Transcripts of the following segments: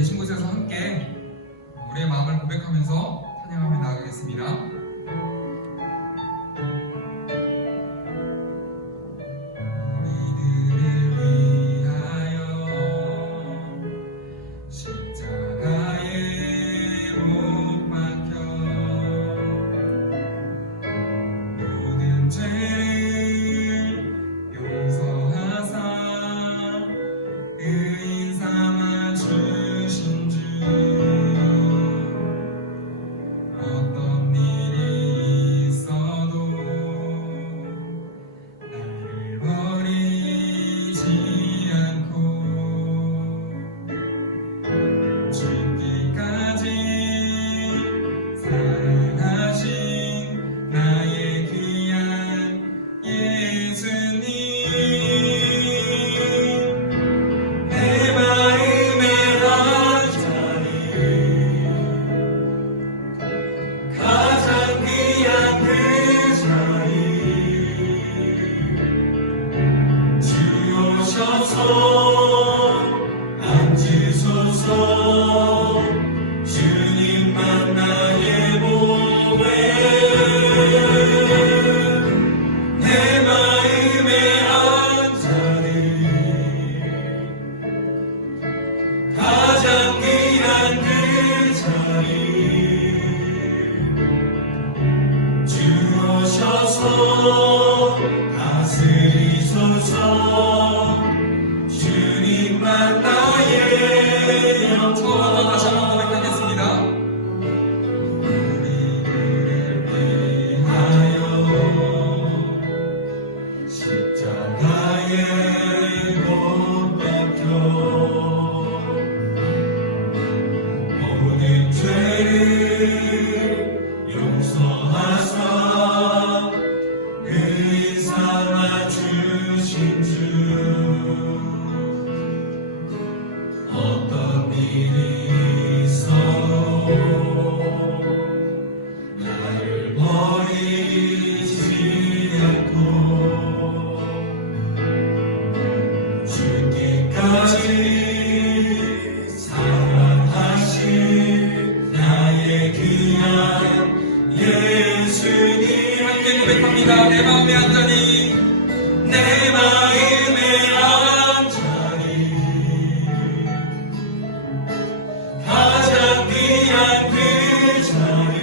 계신 곳에서 함께 우리의 마음을 고백하면서 찬양하며 나아가겠습니다. 내 마음에 앉아니 내 마음에 앉아니 가장 귀한 그 자리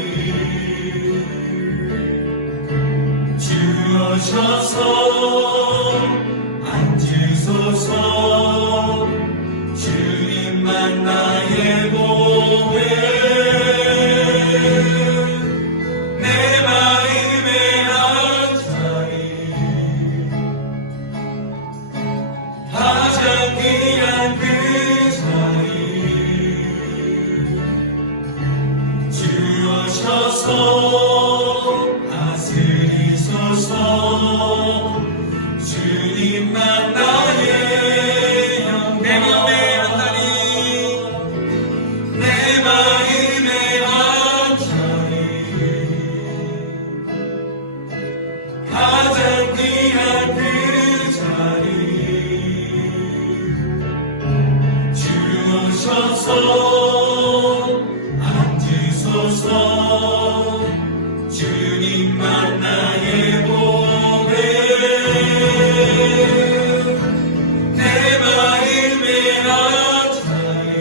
주 오셔서 앉으소서 주님만 나의 보배 다스리소서 주님만 나의 영 내 마음에 앉다니 내 마음에 앉다니 가장 귀한 그 자리 주 오셔서 앉으소서 주님만 나의 보배 내 마음에 앉아니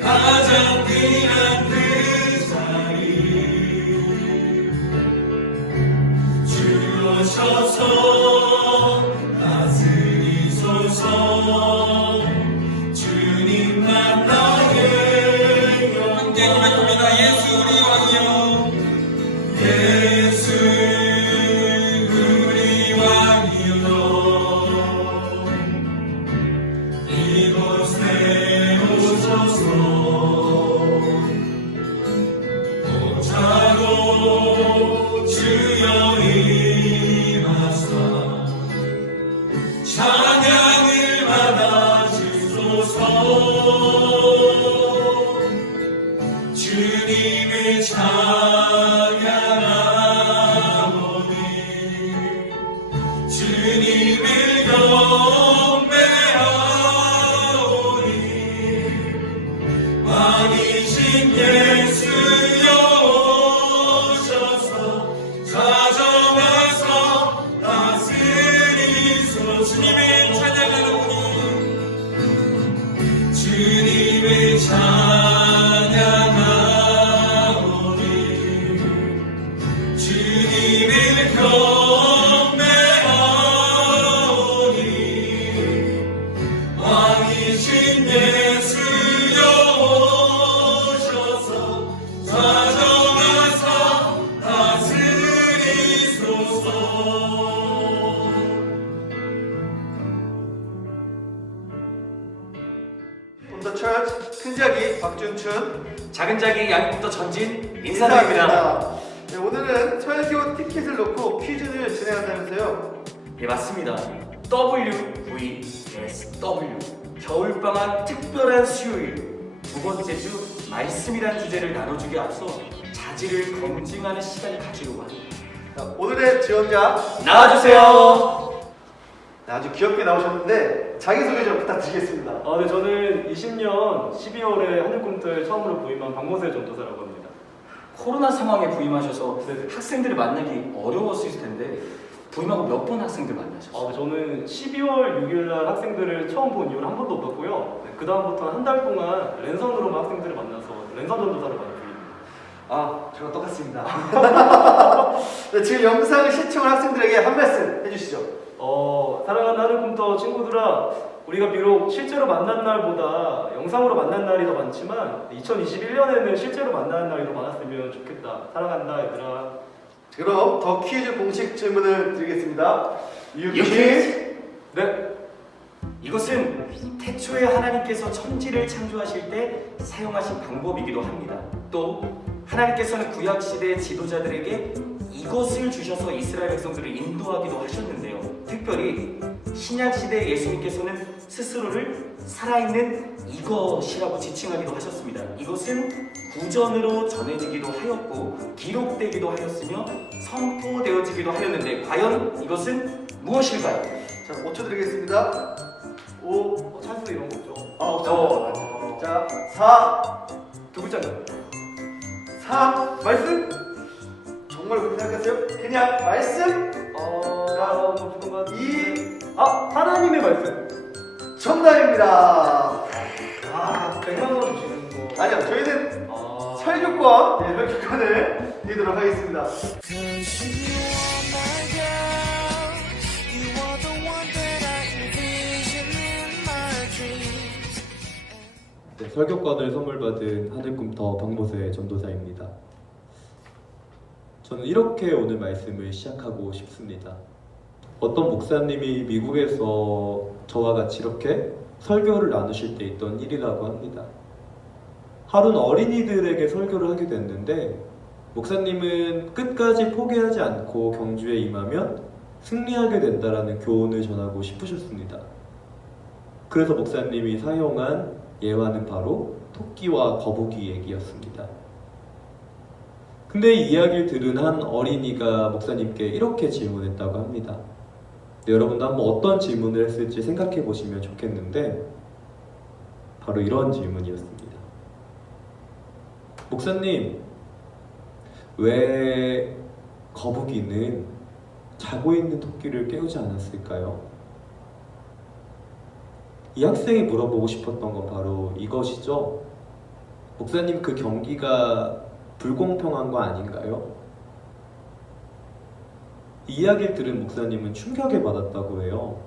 가장 귀한 그 자리 주 오셔서 다스리소서 주님만 나의 함께 고백합니다. 예수 우리 왕이여 예수 우리 왕이여 이곳에 오셔서 보자고 주여 임하사 찬양을 받아주소서 주님을 찬양하오니 주님을 경배하오니 박준춘, 작은자기 양국도 전진 인사드립니다. 네, 오늘은 설교 티켓을 놓고 퀴즈를 진행한다면서요? 네, 맞습니다. WVSW 겨울방학 특별한 수요일 두 번째 주 말씀이란 주제를 나눠주기 앞서 자질을 검증하는 시간을 가지려고 합니다. 자, 오늘의 지원자 나와주세요. 네, 아주 귀엽게 나오셨는데 자기소개 좀 부탁드리겠습니다. 네, 저는 20년 12월에 하늘꿈틀 처음으로 부임한 박모세 전도사라고 합니다. 코로나 상황에 부임하셔서 네네. 학생들을 만나기 어려웠을 텐데 부임하고 몇 번 학생들 만나셨어요? 네, 저는 12월 6일 날 학생들을 처음 본 이후로 한 번도 없었고요. 그 다음부터는 한 달 동안 랜선으로만 학생들을 만나서 랜선 전도사를 받은 중입니다. 저랑 똑같습니다. 네, 지금 영상을 시청한 학생들에게 한 말씀 해주시죠. 사랑하는 하늘꿈터 친구들아, 우리가 비록 실제로 만난 날보다 영상으로 만난 날이 더 많지만 2021년에는 실제로 만나는 날이 더 많았으면 좋겠다. 사랑한다 얘들아. 그럼 더 퀴즈 공식 질문을 드리겠습니다. 유퀴즈. 네. 이것은 태초에 하나님께서 천지를 창조하실 때 사용하신 방법이기도 합니다. 또 하나님께서는 구약시대 지도자들에게 이것을 주셔서 이스라엘 백성들을 인도하기도 하셨는데요. 특별히 신약시대 예수님께서는 스스로를 살아있는 이것이라고 지칭하기도 하셨습니다. 이것은 구전으로 전해지기도 하였고 기록되기도 하였으며 선포되어지기도 하였는데 과연 이것은 무엇일까요? 자, 5초 드리겠습니다. 5, 찬스 이런 거 없죠? 없죠. 자, 4, 두 글자인가요? 3, 말씀? 정말 그렇게 생각하세요? 그냥 말씀? 뭐 그런 거 2, 하나님의 말씀. 정답입니다. 100만 원 주시는 거. 아니요, 저희는 설교권, 네, 설교권을 드리도록 하겠습니다. 네, 설교권을 선물 받은 하늘꿈터 박모세 전도사입니다. 저는 이렇게 오늘 말씀을 시작하고 싶습니다. 어떤 목사님이 미국에서 저와 같이 이렇게 설교를 나누실 때 있던 일이라고 합니다. 하루는 어린이들에게 설교를 하게 됐는데 목사님은 끝까지 포기하지 않고 경주에 임하면 승리하게 된다라는 교훈을 전하고 싶으셨습니다. 그래서 목사님이 사용한 예화는 바로 토끼와 거북이 얘기였습니다. 근데 이 이야기를 들은 한 어린이가 목사님께 이렇게 질문했다고 합니다. 네, 여러분도 한번 어떤 질문을 했을지 생각해 보시면 좋겠는데 바로 이런 질문이었습니다. 목사님, 왜 거북이는 자고 있는 토끼를 깨우지 않았을까요? 이 학생이 물어보고 싶었던 건 바로 이것이죠. 목사님, 그 경기가 불공평한 거 아닌가요? 이 이야기를 들은 목사님은 충격을 받았다고 해요.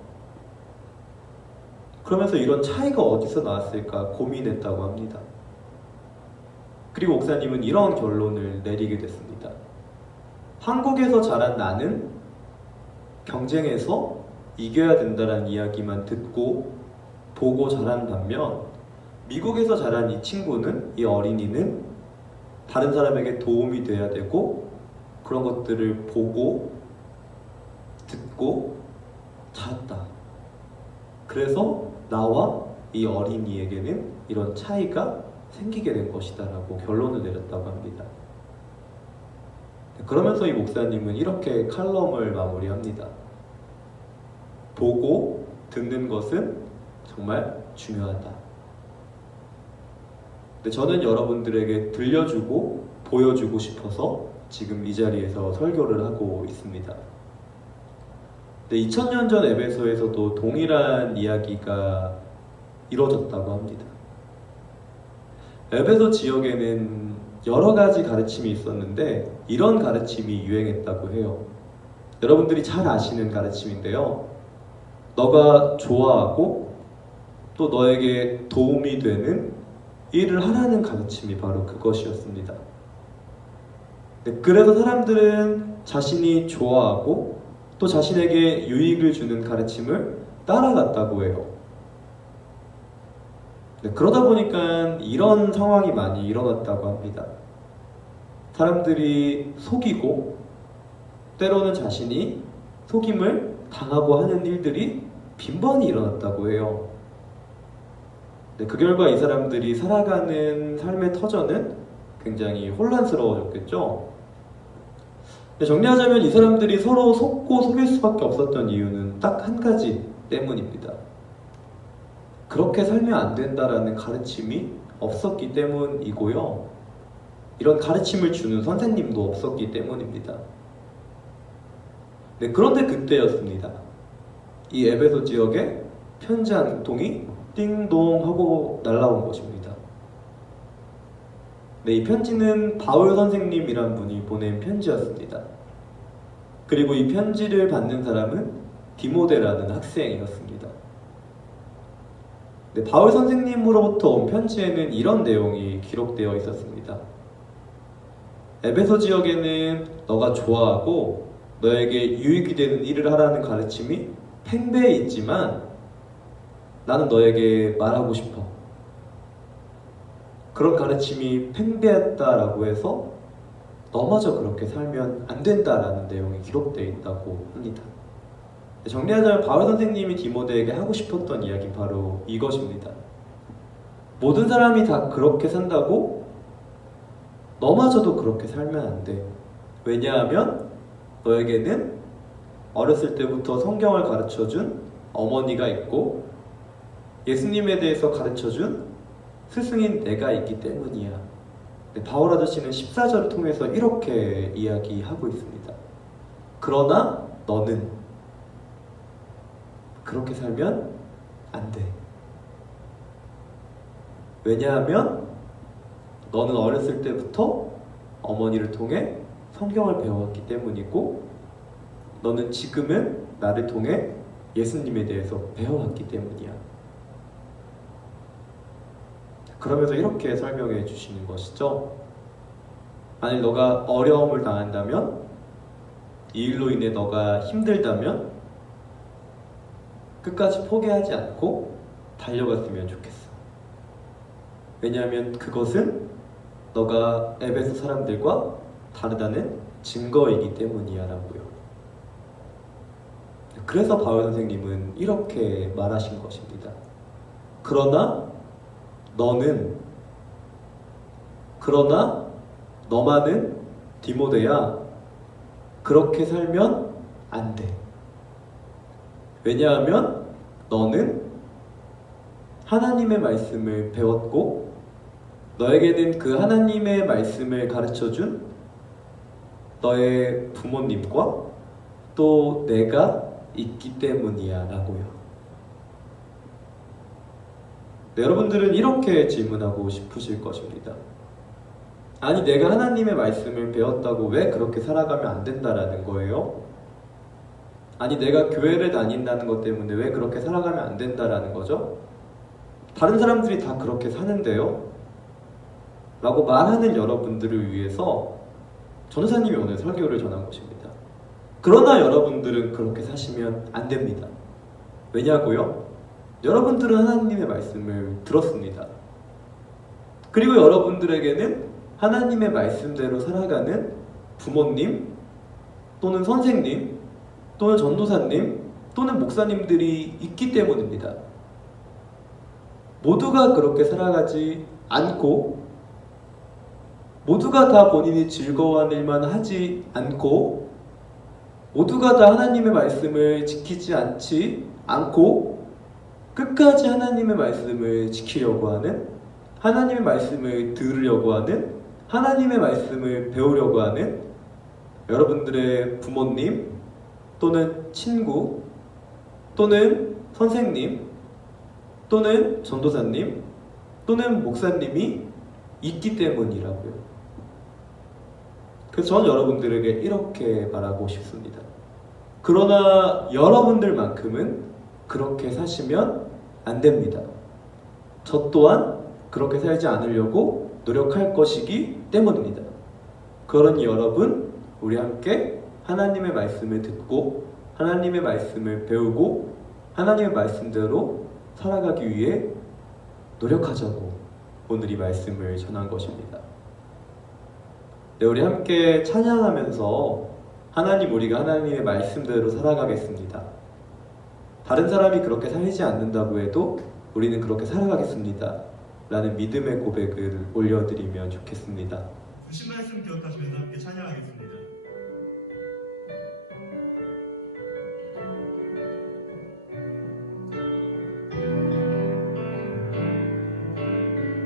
그러면서 이런 차이가 어디서 나왔을까 고민했다고 합니다. 그리고 목사님은 이런 결론을 내리게 됐습니다. 한국에서 자란 나는 경쟁에서 이겨야 된다는 이야기만 듣고 보고 자란 반면 미국에서 자란 이 친구는, 이 어린이는 다른 사람에게 도움이 돼야 되고 그런 것들을 보고 듣고 자랐다. 그래서 나와 이 어린이에게는 이런 차이가 생기게 된 것이다 라고 결론을 내렸다고 합니다. 그러면서 이 목사님은 이렇게 칼럼을 마무리합니다. 보고 듣는 것은 정말 중요하다. 저는 여러분들에게 들려주고 보여주고 싶어서 지금 이 자리에서 설교를 하고 있습니다. 2000년 전 에베소에서도 동일한 이야기가 이루어졌다고 합니다. 에베소 지역에는 여러 가지 가르침이 있었는데 이런 가르침이 유행했다고 해요. 여러분들이 잘 아시는 가르침인데요. 너가 좋아하고 또 너에게 도움이 되는 일을 하라는 가르침이 바로 그것이었습니다. 그래서 사람들은 자신이 좋아하고 또 자신에게 유익을 주는 가르침을 따라갔다고 해요. 네, 그러다 보니까 이런 상황이 많이 일어났다고 합니다. 사람들이 속이고 때로는 자신이 속임을 당하고 하는 일들이 빈번히 일어났다고 해요. 네, 그 결과 이 사람들이 살아가는 삶의 터전은 굉장히 혼란스러워졌겠죠. 네, 정리하자면 이 사람들이 서로 속고 속일 수밖에 없었던 이유는 딱 한 가지 때문입니다. 그렇게 살면 안 된다라는 가르침이 없었기 때문이고요. 이런 가르침을 주는 선생님도 없었기 때문입니다. 네, 그런데 그때였습니다. 이 에베소 지역에 편지 한 통이 띵동 하고 날라온 것입니다. 네, 이 편지는 바울 선생님이란 분이 보낸 편지였습니다. 그리고 이 편지를 받는 사람은 디모데라는 학생이었습니다. 네, 바울 선생님으로부터 온 편지에는 이런 내용이 기록되어 있었습니다. 에베소 지역에는 너가 좋아하고 너에게 유익이 되는 일을 하라는 가르침이 팽배해 있지만 나는 너에게 말하고 싶어. 그런 가르침이 팽배했다라고 해서 너마저 그렇게 살면 안 된다라는 내용이 기록되어 있다고 합니다. 정리하자면 바울 선생님이 디모데에게 하고 싶었던 이야기 바로 이것입니다. 모든 사람이 다 그렇게 산다고 너마저도 그렇게 살면 안 돼. 왜냐하면 너에게는 어렸을 때부터 성경을 가르쳐준 어머니가 있고 예수님에 대해서 가르쳐준 스승인 내가 있기 때문이야. 네, 바울 아저씨는 14절을 통해서 이렇게 이야기하고 있습니다. 그러나 너는 그렇게 살면 안 돼. 왜냐하면 너는 어렸을 때부터 어머니를 통해 성경을 배워왔기 때문이고 너는 지금은 나를 통해 예수님에 대해서 배워왔기 때문이야. 그러면서 이렇게 설명해 주시는 것이죠. 만약 너가 어려움을 당한다면, 이 일로 인해 너가 힘들다면 끝까지 포기하지 않고 달려갔으면 좋겠어. 왜냐하면 그것은 너가 에베소 사람들과 다르다는 증거이기 때문이야 라고요. 그래서 바울 선생님은 이렇게 말하신 것입니다. 그러나 너만은 디모데야, 그렇게 살면 안 돼. 왜냐하면 너는 하나님의 말씀을 배웠고 너에게는 그 하나님의 말씀을 가르쳐준 너의 부모님과 또 내가 있기 때문이야 라고요. 네, 여러분들은 이렇게 질문하고 싶으실 것입니다. 아니, 내가 하나님의 말씀을 배웠다고 왜 그렇게 살아가면 안 된다라는 거예요? 아니, 내가 교회를 다닌다는 것 때문에 왜 그렇게 살아가면 안 된다라는 거죠? 다른 사람들이 다 그렇게 사는데요? 라고 말하는 여러분들을 위해서 전도사님이 오늘 설교를 전한 것입니다. 그러나 여러분들은 그렇게 사시면 안 됩니다. 왜냐고요? 여러분들은 하나님의 말씀을 들었습니다. 그리고 여러분들에게는 하나님의 말씀대로 살아가는 부모님 또는 선생님 또는 전도사님 또는 목사님들이 있기 때문입니다. 모두가 그렇게 살아가지 않고 모두가 다 본인이 즐거워하는 일만 하지 않고 모두가 다 하나님의 말씀을 지키지 않고 끝까지 하나님의 말씀을 지키려고 하는, 하나님의 말씀을 들으려고 하는, 하나님의 말씀을 배우려고 하는 여러분들의 부모님 또는 친구 또는 선생님 또는 전도사님 또는 목사님이 있기 때문이라고요. 그래서 저는 여러분들에게 이렇게 말하고 싶습니다. 그러나 여러분들만큼은 그렇게 사시면 안 됩니다. 저 또한 그렇게 살지 않으려고 노력할 것이기 때문입니다. 그러니 여러분, 우리 함께 하나님의 말씀을 듣고 하나님의 말씀을 배우고 하나님의 말씀대로 살아가기 위해 노력하자고 오늘 이 말씀을 전한 것입니다. 네, 우리 함께 찬양하면서 하나님, 우리가 하나님의 말씀대로 살아가겠습니다. 다른 사람이 그렇게 살지 않는다고 해도 우리는 그렇게 살아가겠습니다 라는 믿음의 고백을 올려드리면 좋겠습니다. 주신 말씀 기억하시면서 함께 찬양하겠습니다.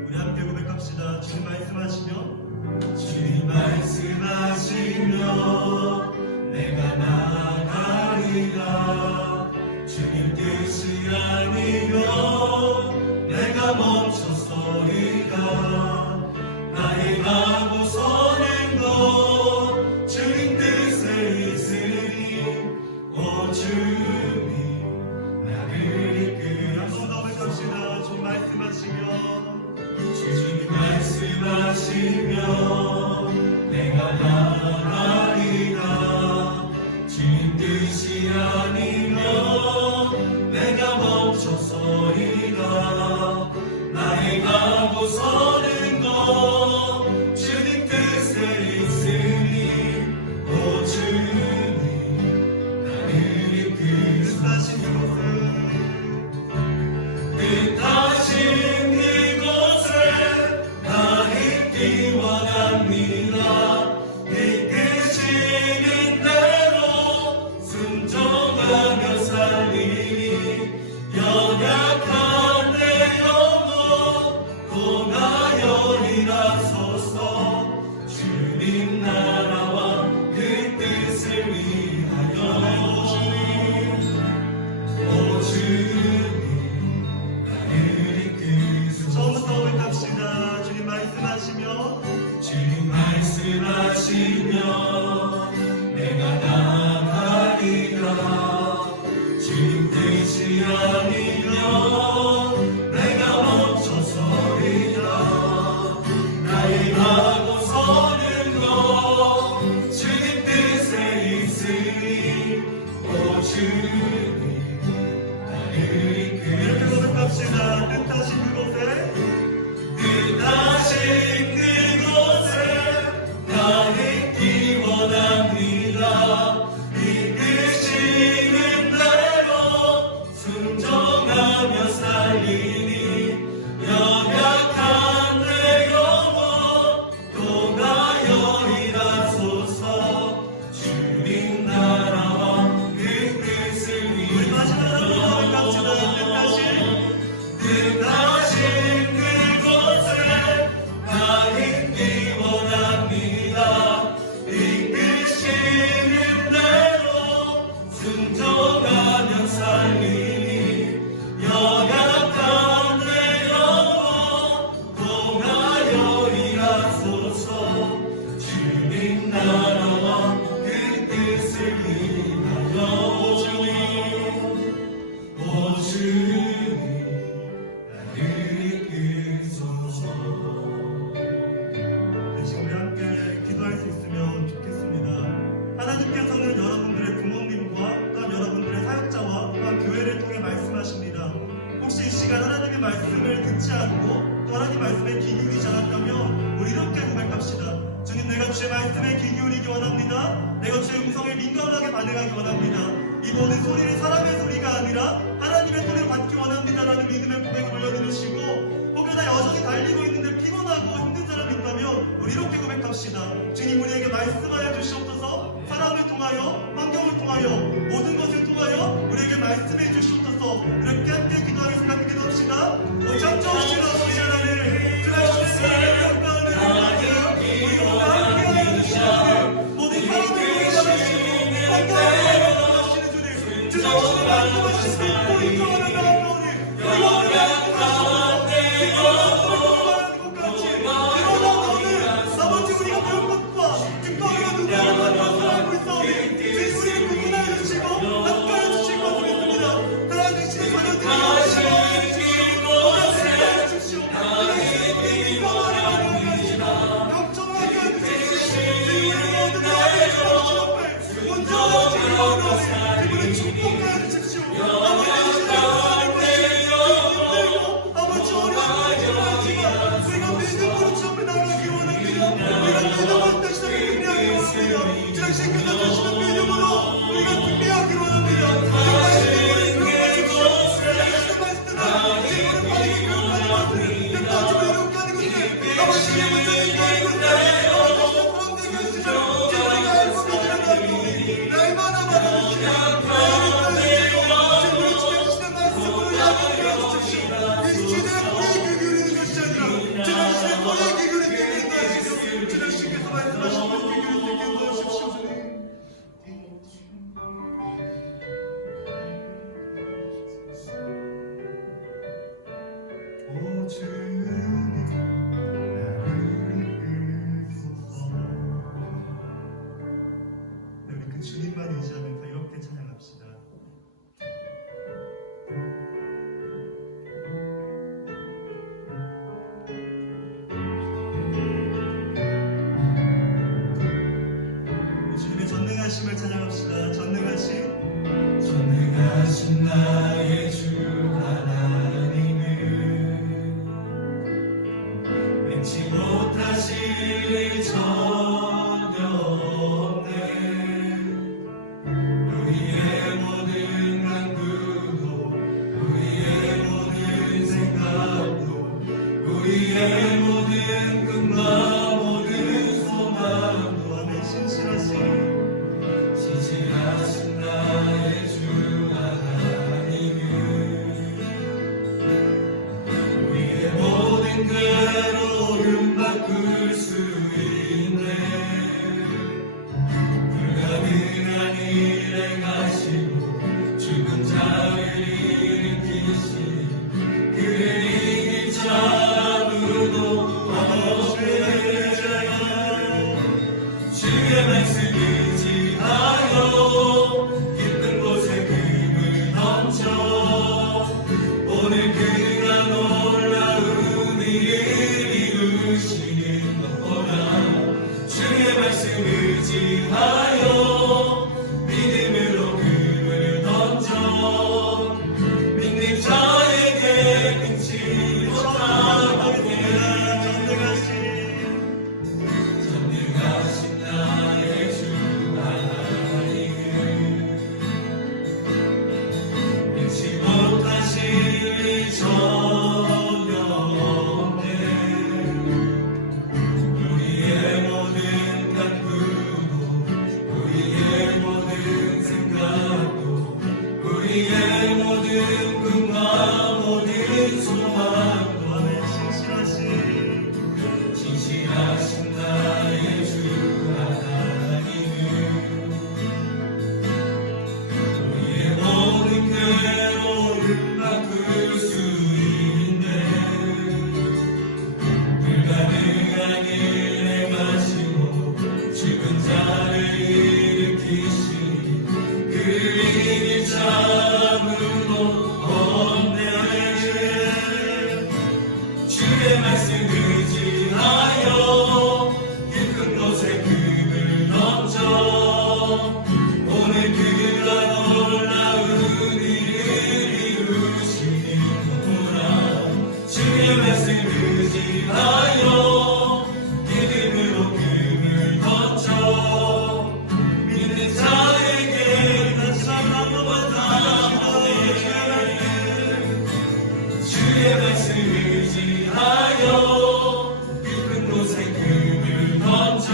우리 함께 고백합시다. 주님 말씀하시며, 주님 말씀하시며 내가 나가리라. 주님 뜻이 아니면 내가 멈춰서리라. 나의 가고 서는 것 주님 뜻에 있으니 오 주님 나를 이끌어. 한번 더 외칩시다. 주님 말씀하시며, 주님 말씀하시며 내가 나가리라. 주님 뜻이 아니면 내가 멈춰서리라. 나의 가고 서는 것 주님 뜻에 있으니 오 주님 나를 이끄시는 뜻하신 그곳에 나 있기 원합니다. 이끄시는 대로 순종하며 살리니 연약한 내 영혼 고나여리라소서. 주님 나라와 그 뜻을 위하여 오 주님 나를 이끄소서. 처음부터 고백합시다. 주님 말씀하시며, 주님 말씀하시며 내가 나가리라. 주님 뜻이 아니면 내가 멈춰서리라. 나의 가고 서는 것 주님 뜻에 있으니 오 주님 나를 이끌어. 이렇게 고백합시다. 뜻하신 그곳에, 뜻하신 그곳에 나 있기 원합니다. 이끄시는 대로 순종하며 살리니 연약한 내 영혼 고나여리라소서. 주님 나라와 그 뜻을 위하여. 우리 마지막으로 고백합시다. 뜻하신 그곳에 나 있기 원합니다. 이끄시는 대로 순종하며 살리니 연약한 내 영혼 고나여리라소서. 주님 나라와 그 뜻을 위하여 오 주님 나를 이끄소서. 지금 우리 함께 기도할 수 있으면 좋겠습니다. 하나님께서는 여러분들의 부모님과 또한 여러분들의 사역자와 또한 교회를 통해 말씀하십니다. 혹시 이 시간 하나님의 말씀을 듣지 않고 또 하나님 말씀에 귀 기울이지 않았다면 우리 이렇게 고백합시다. 주님, 내가 주의 말씀에 귀 기울이기 원합니다. 내가 주의 음성에 민감하게 반응하기 원합니다. 이 모든 소리를 사람의 소리가 아니라 하나님의 소리를 받기 원합니다라는 믿음의 고백을 올려드리시고, 혹여나 여전히 달리고 있는데 피곤하고 힘든 사람이 있다면 우리 이렇게 고백합시다. 주님, 우리에게 말씀하여 주시옵소서. 사람을 통하여, 환경을 통하여, 모든 것을 통하여 우리에게 말씀해 주시옵소서. 이렇게 함께 기도하겠습니다. 함께 기도합시다. 오 창조주시는 아버지 하나님, 주가 주시는 평가하는 하나님, 우리가 함께하여 주시는 모든 사람을 구원하시고 환경을 구원하시는 주님, 주가 주시는 말씀하시고 또 인정하는 가운데 우리가 아버지, 우리가 배운 것과 증거하여 누구를 만나서 알고 있사오니 주님, 우리를 구원하여 주시고 함께하여 주실 것 같습니다. 살아계시는 자녀들이 건강하여 주십시오. 건강하게 하시고 영청하게 해주시고 주님의 모든 나의 주님 앞에 온전한 즐거움으로 그분을 축복하여 주십시오. 아버지, 주님의 아버지 어려운 오 주님 나를 이끄소서. 우리 그 주님만 의지하면서 이렇게 찬양합시다. 주님의 전능하심을 찬양합시다. 전능하신 나의 주 하나님은 맹치 못하실 일 전혀 없네. 우리의 모든 간구도 우리의 모든 생각도 우리의 모든 꿈과 모든 소망도 아멘. 신실하신 나의 주 하나님은 우리의 모든 괴로움 바꿀 수 있네. 불가능한 일 행하시고 죽은 자를 일으키시 그를 이길 자 아무도 없네. 주의 말씀 의지하여 깊은 곳에 금을 던져 오늘 그가 놀라운 일을 이루시는 것보다 주의 말씀 의지하여 믿음으로 금을 던져 믿는 자에게 능치 못하게. 전능하신 나의 주 하나님은 능치 못하실 일 전혀 없네. 우리의 모든 간구도 우리의 모든 생각도 우리의 모든 꿈과 모든 소망도 아멘. 신실하신 나의 주 하나님은 우리의 모든 괴로움 바꿀 수 있네. 불가능한 일 행하시고 죽은 자를 일으키시 그를 이길 자 아무도 없네. 주의 말씀 의지하여 깊은 곳에 금을 던져 오늘 그가 놀라운 일을 이루시는구나. 주의 말씀 의지하여 믿음으로 금을 던져 믿는 자에게 다시 한번 주의 말씀 의지하여 깊은 곳에 금을 던져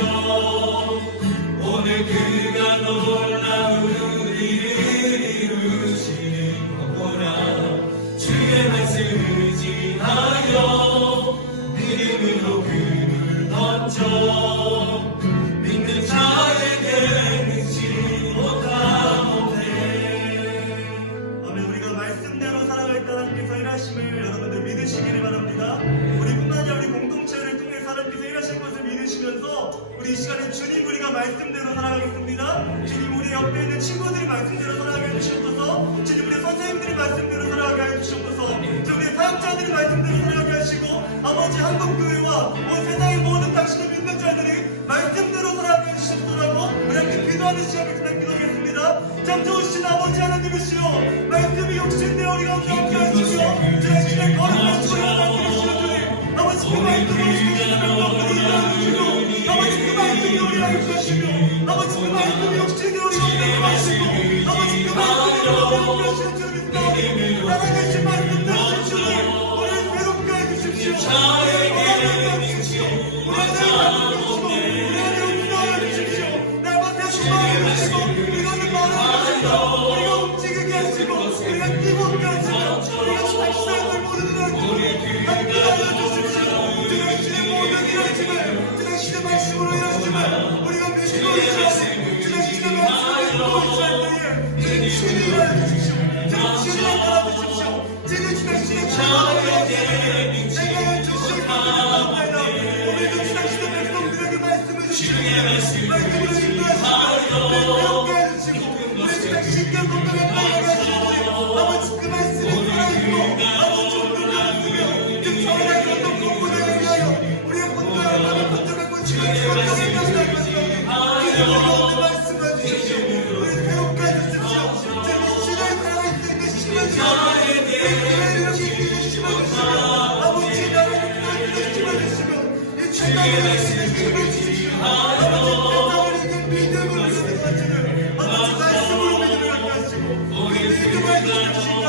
오늘 그가 놀라운 일을 이루시는 거구나. 주의 말씀 의지하여 믿음으로 금을 던져 믿는 자에게 능치 못하오네. 아멘. 우리가 말씀대로 살아갈 때 하나님께서 일하심을 여러분들 믿으시기를 바랍니다. 우리뿐만 아니라 우리 공동체를 통해서 하나님께서 일하신 것을 믿으시면서 우리 이 시간에 주님 우리가 말씀대로 살아가겠습니다. 주님 우리 옆에 있는 친구들이 말씀대로 살아가게 해주시옵소서. 주님 우리 선생님들이 말씀대로 살아가게 해주시옵소서. 주님 우리 사역자들이 말씀대로 살아가게 하시고 아버지 한국교회와 온 세상의 모든 당신을 믿는 자들이 말씀대로 살아가게 해주시옵소서. 우리 함께 기도하는 시간을 기도하겠습니다. 참 좋으신 아버지 하나님이시여 말씀이 욕심되어 우리 가운데 함께 하시며 주의 거룩하시고 영광되시는 주님 아버지 그 말씀으로 주시는 명령들을 이루어주시고 아버지 그 말씀이 우리를 인도하시며 아버지 그 말씀이 욕심되어 우리 가운데 임하시고 아버지 그 말씀이 우리를 인도하시는 주님입니다. 살아계신 말씀대로 주님 우리를 괴롭게 해주십시오. 우리를 해주십시오. 우리를 인도하여 주십시오. 날마다 주마해 주시고 이거는 말하시고 우리가 움직이게 하시고 우리가 뛰게 하시고 우리가 tak시를 모든 걸 함께 알려주십시오. 주님의 모든 일하심을 주님의 말씀으로 일하심을 우리가 믿고 있어 주님의 말씀을 믿고 있을 때에 주님을 알아주십시오. 주님을 알아주십시오. 주님 주시는 자에게 내가 주시옵나이다. 오늘도 주시는 백성들에게 말씀을 주시옵소서. 말씀으로 인도하시고 우리를 해주시고 우리 신경 건강에 빠져가시고 아버지 그 말씀이 살아있고 아버지 존중하시며 그 전에 어떤 공부를 위하여 우리의 본도를 마음을 건져가고 지금 건강을 가져갈 것이다. 주님 말씀을 주십시오. 우리 회복해 주십시오. 저는 신을 살아있는 심을 주시고 아버지 나라를 끊어주시고 심어주시며 이 천당의 말씀을 심어주시고 아버지 세상을 믿음으로 가는 것을 아버지 말씀으로 믿음을 갖게 하시고 우리 믿음을 주십시오.